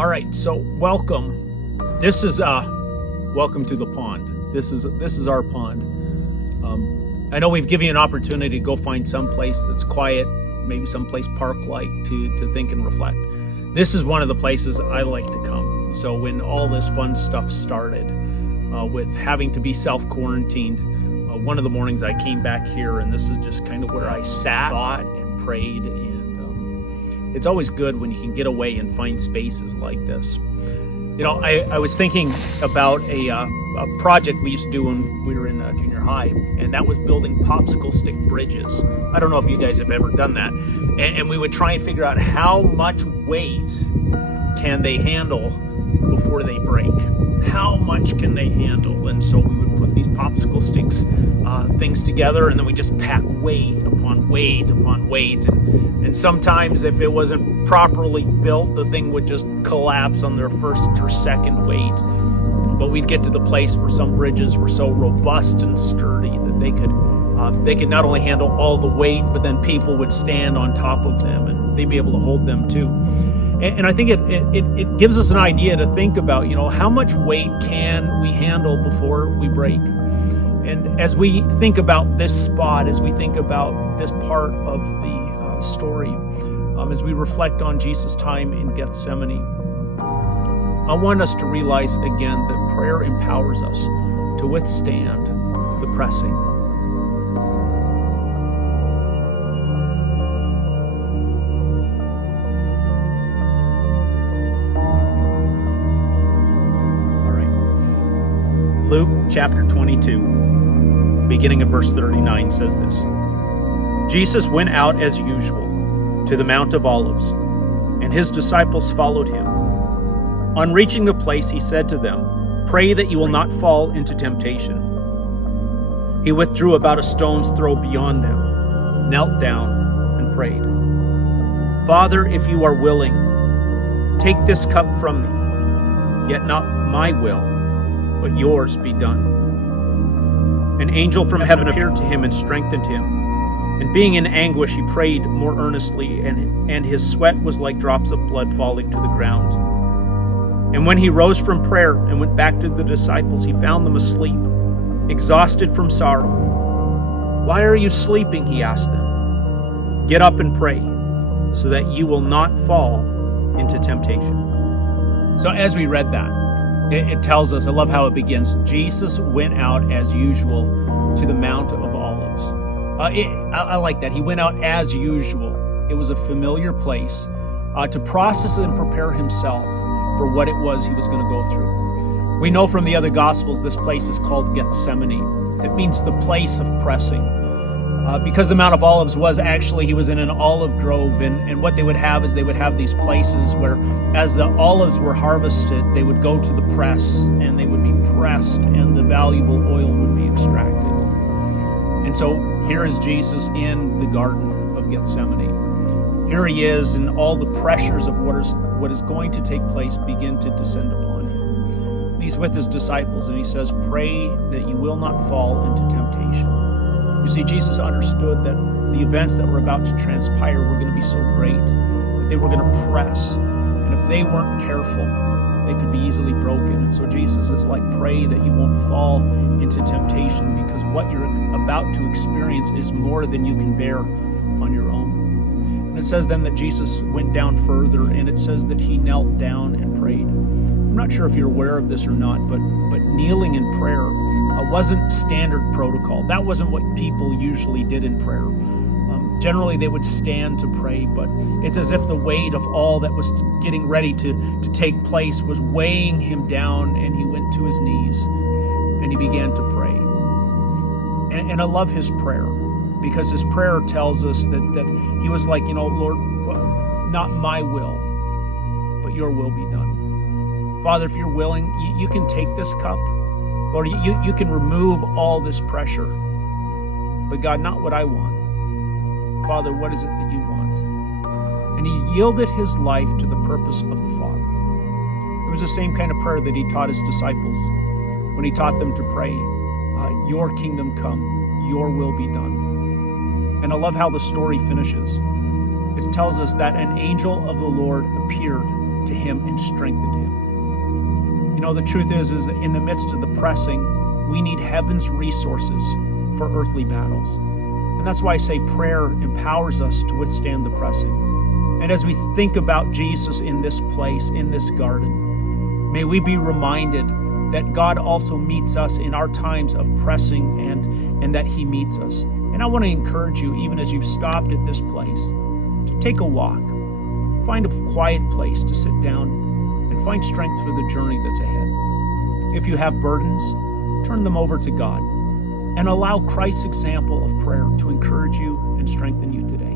All right, so welcome. This is welcome to the pond. This is our pond. I know we've given you an opportunity to go find some place that's quiet, maybe someplace park-like to think and reflect. This is one of the places I like to come. So when all this fun stuff started, with having to be self-quarantined, one of the mornings I came back here, and this is just kind of where I sat, thought, and prayed. And it's always good when you can get away and find spaces like this. You know, I was thinking about a project we used to do when we were in junior high, and that was building popsicle stick bridges. I don't know if you guys have ever done that. And we would try and figure out how much weight can they handle before they break. How much can they handle? And so we would put these popsicle sticks things together, and then we just pack weight upon weight upon weight. And sometimes if it wasn't properly built, the thing would just collapse on their first or second weight. But we'd get to the place where some bridges were so robust and sturdy that they could not only handle all the weight, but then people would stand on top of them and they'd be able to hold them too. And I think it gives us an idea to think about, you know, how much weight can we handle before we break? And as we think about this spot, as we think about this part of the story, as we reflect on Jesus' time in Gethsemane, I want us to realize again that prayer empowers us to withstand the pressing. Luke chapter 22, beginning at verse 39, says this. Jesus went out as usual to the Mount of Olives, and his disciples followed him. On reaching the place, he said to them, "Pray that you will not fall into temptation." He withdrew about a stone's throw beyond them, knelt down, and prayed. "Father, if you are willing, take this cup from me, yet not my will, but yours be done." An angel from heaven appeared to him and strengthened him. And being in anguish, he prayed more earnestly, and his sweat was like drops of blood falling to the ground. And when he rose from prayer and went back to the disciples, he found them asleep, exhausted from sorrow. "Why are you sleeping?" he asked them. "Get up and pray, so that you will not fall into temptation." So as we read that, it tells us, I love how it begins, Jesus went out as usual to the Mount of Olives. I like that. He went out as usual. It was a familiar place to process and prepare himself for what it was he was going to go through. We know from the other Gospels this place is called Gethsemane. It means the place of pressing. Because the Mount of Olives was actually, he was in an olive grove, and what they would have is they would have these places where as the olives were harvested, they would go to the press and they would be pressed and the valuable oil would be extracted. And so here is Jesus in the Garden of Gethsemane. Here he is, and all the pressures of what is going to take place begin to descend upon him. And he's with his disciples and he says, "Pray that you will not fall into temptation." You see, Jesus understood that the events that were about to transpire were going to be so great that they were going to press. And if they weren't careful, they could be easily broken. And so Jesus is like, pray that you won't fall into temptation, because what you're about to experience is more than you can bear on your own. And it says then that Jesus went down further, and it says that he knelt down and prayed. I'm not sure if you're aware of this or not, but kneeling in prayer wasn't standard protocol. That wasn't what people usually did in prayer. Generally, they would stand to pray, but it's as if the weight of all that was getting ready to take place was weighing him down, and he went to his knees and he began to pray. And I love his prayer, because his prayer tells us that he was like, Lord, not my will, but your will be done. Father, if you're willing, you can take this cup. Lord, you can remove all this pressure. But God, not what I want. Father, what is it that you want? And he yielded his life to the purpose of the Father. It was the same kind of prayer that he taught his disciples when he taught them to pray, your kingdom come, your will be done. And I love how the story finishes. It tells us that an angel of the Lord appeared to him and strengthened him. You know, the truth is that in the midst of the pressing, we need heaven's resources for earthly battles. And that's why I say prayer empowers us to withstand the pressing. And as we think about Jesus in this place, in this garden, may we be reminded that God also meets us in our times of pressing and that he meets us. And I want to encourage you, even as you've stopped at this place, to take a walk. Find a quiet place to sit down and find strength for the journey that's ahead. If you have burdens, turn them over to God and allow Christ's example of prayer to encourage you and strengthen you today.